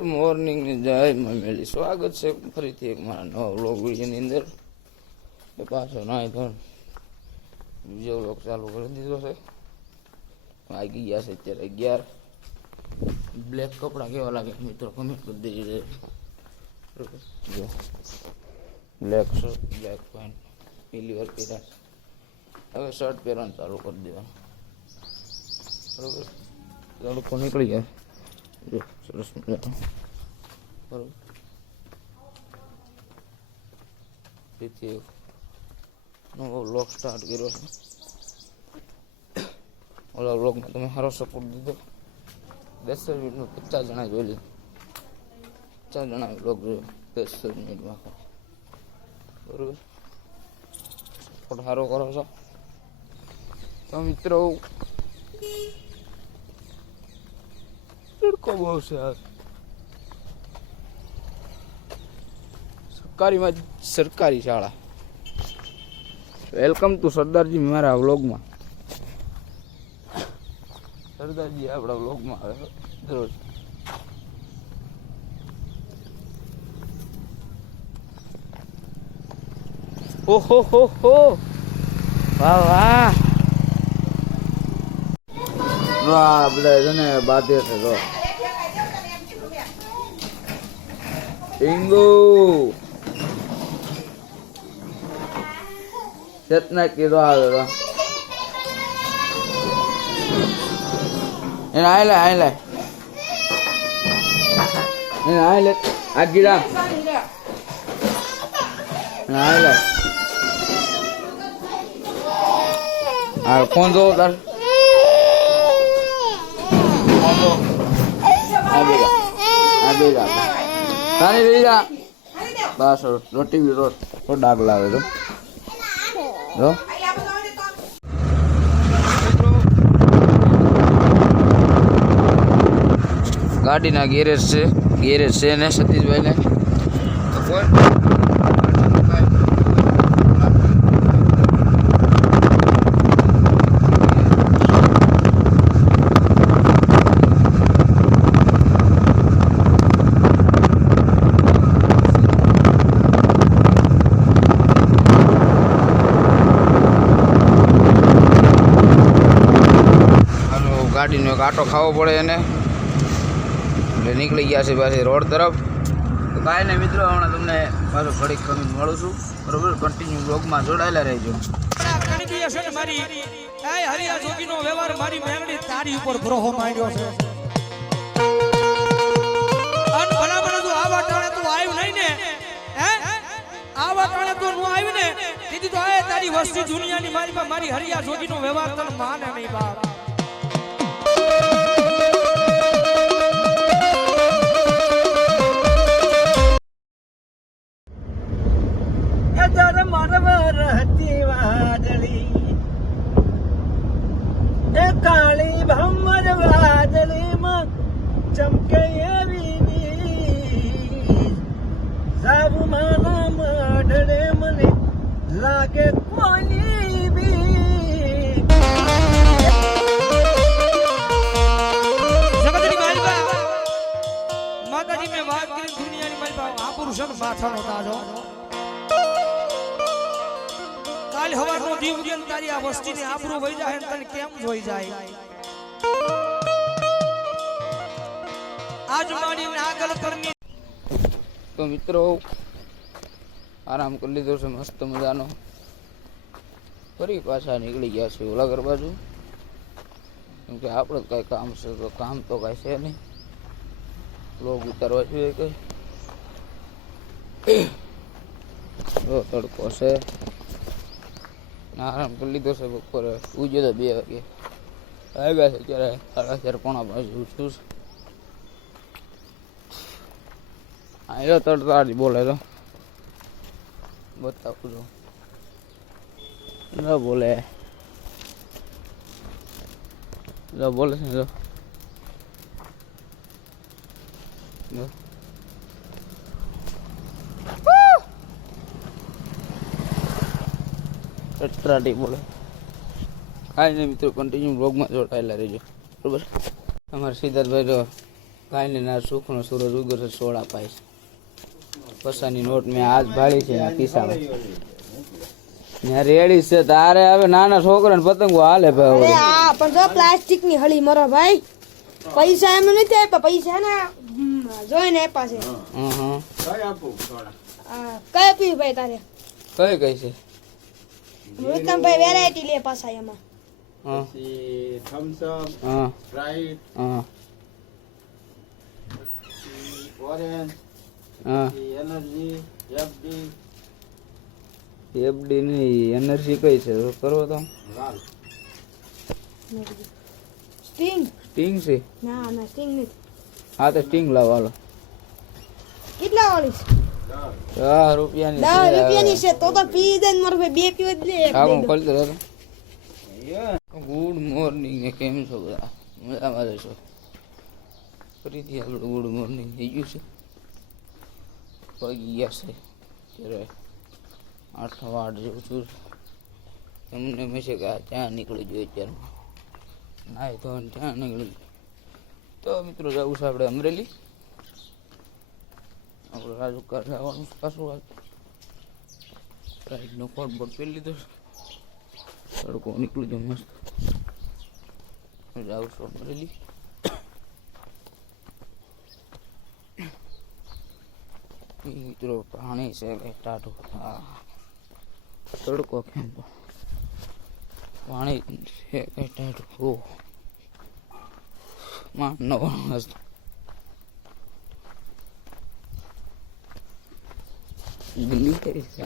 Good morning જય mummy, સ્વાગત છે ફરીથી એક મારા નવા વ્લોગ વિડીયોની અંદર. પાછો નાઈ ધોન બીજો વ્લોગ ચાલુ કરી દીધો છે. વાગી ગયા છે અત્યારે 11. બ્લેક કપડાં કેવા લાગે મિત્રો કમેન્ટ કરી દેજો. જો બ્લેક શર્ટ, બ્લેક પેન્ટ, પીલી વાર પહેર્યા. હવે શર્ટ પહેરવાનું ચાલુ કરી દેવાનું. બરોબર, તડકો નીકળી ગયા. જો સરસ મજાનો. બરોબર, તેથી નવો વ્લોગ સ્ટાર્ટ કર્યો છે. ઓલા વ્લોગમાં તમે સારો સપોર્ટ દીધો. 10 મિનિટમાં 50 જણા જોઈ લીધું. 50 જણા વ્લોગ જોયો 10 મિનિટમાં. બરોબર, સપોર્ટ સારો કરો છો તો મિત્રો. તડકો બહુ છે યાર. સરકારી શાળા. વેલકમ ટુ સરદારજી મારા વ્લોગમાં. સરદારજી આપણા વ્લોગમાં આવે દરરોજ. ઓહો હો હો, વાહ વાહ. વાહ, બધા છે ને બાધે છે. જો ટીંગુ ચેતના કીધો આવે તો એને આયલે આયલે એને આયલે આ ગીરા એને આયલે આ કોણ જો તાર બેગા તારી બેગા બસ રોટી બી રોટ તો ડાક લાવે તો જો. ગાડીના ગેરેજ છે ને સતીશભાઈ ને ગાડીનો કાંટો ખાવો પડે એને એટલે નીકળી ગયા છે પાછી રોડ તરફ. તો કાંઈ નહીં મિત્રો, હમણાં તમને પાછો ઘડીક કમી મળું છું. બરોબર, કન્ટિન્યુ બ્લોગમાં જોડાયેલા રહેજો. મારી હરિયા જોગીનો વ્યવહાર મારી મેંગડી તારી ઉપર ભરોહો માંડ્યો છે. અન ભલા તું આવા ટાણે તું આવ્યું નહીં ને, હે આવા ટાણે તું નું આવ્યું ને, દીદી તો આ તારી વસ્તી દુનિયાની મારી હરિયા જોગીનો વ્યવહાર તને માને નહીં બાપ. કાળી ભમર વાદળી માં ચમકે સાબુ માના મઢડે મને લાગે કોની બી. માતાજી મેં વાત કરી દુનિયાની મારી પાસે આ પુરુષ માથાનો તાજો. કાલ હવારનો દીવ ઉગેન તારી આ વસ્તીની આબરૂ વઈ જાય ને તને કેમ જોઈ જાય. આજ માડીને આગળ કરની. તો મિત્રો આરામ કરી લીધો છે મસ્ત મજાનો. ફરી પાછા નીકળી ગયા છે ઓલા ઘર બાજુ. કેમ કે આપણે કઈ કામ છે તો કામ તો કઈ છે નહીં. લોગ ઉતારવા જોઈએ કઈ. તડકો છે. આરામ કરી લીધો છે. બપોરે ઉજ્યો તો 2 વાગે આવ્યા છે. અત્યારે 4:30 પોણા 5 ઉઠ્યું છે. આવ્યો તડતાડી બોલે તો બતાવું છું. ન બોલે બોલે છે જો. તડતાડી બોલે. કાંઈ નહીં મિત્રો, કન્ટિન્યુ બ્લોગમાં જોડાયેલા રહેજો. બરોબર, અમારા સિદ્ધાર્થભાઈ તો કાંઈ ના સુખનો સૂરજ ઉગે છે, સોળા પાય છે. પસાની નોટ મેં આજ ભાળી છે એના ખિસ્સામાં. ત્યાં રેડી છે તારે હવે નાના છોકરાને પતંગો હાલે ભાઈ. અરે આ પણ જો પ્લાસ્ટિક ની હળી મરો ભાઈ, પૈસા એમ નથી આપ્યા, પૈસા ને જોઈને આપ્યા છે. કઈ પીવું ભાઈ તારે? કઈ કઈ છે? મૃતમભાઈ વેરાયટી લે પાછા એમાં. હા થમ્સ અપ, હા સ્પ્રાઇટ, હા ઓરેન્જ, હા. એનર્જી, એફડી, એફડી ની એનર્જી કઈ છે કરો તો? લાલ. સ્ટિંગ? સ્ટિંગ છે? ના ના સ્ટિંગ નથી. હા તો સ્ટિંગ લાવો હાલો. કેટલા વાળી છે? 10 રૂપિયાની 10 રૂપિયાની છે તો પી દે ને મારો ભાઈ, બે પીવો જ લે. એક હા દઈ હું દો. ખોલી દો. ગુડ મોર્નિંગ ને કેમ છો બધા? મજામાં છો? ફરીથી આપણું ગુડ મોર્નિંગ થઈ ગયું છે. પગી ગયા છે ત્યારે 8 વાગે જેવું છું. એમને મેં છે કે આ ત્યાં નીકળી જોઈએ અત્યારમાં. નાય તો ત્યાં નીકળી. તો મિત્રો જવું છે આપણે અમરેલી. આપણે રાજુ કાર જવાનું પાછું વાત. રાઈડનો કોટ બોટ પહેરી લીધો છે. તડકો નીકળી જાય મસ્ત. જાઉં છું અમરેલી. મિત્રો પાણી છે કે ટાઢું. હા તડકો કેમ પાણી છે કે ટાઢું. ઓ માં નવા દિલ્હી કરી છે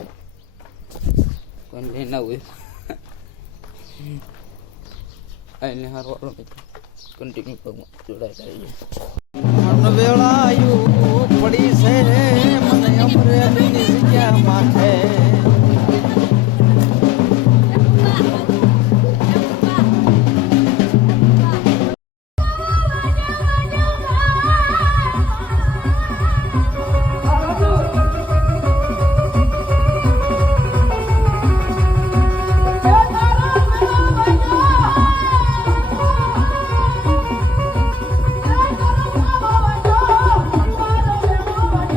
પણ લેના હોય એને હારવાળો કન્ટિન્યુ પગમાં જોડાય જાય. વેળાયું પડી છે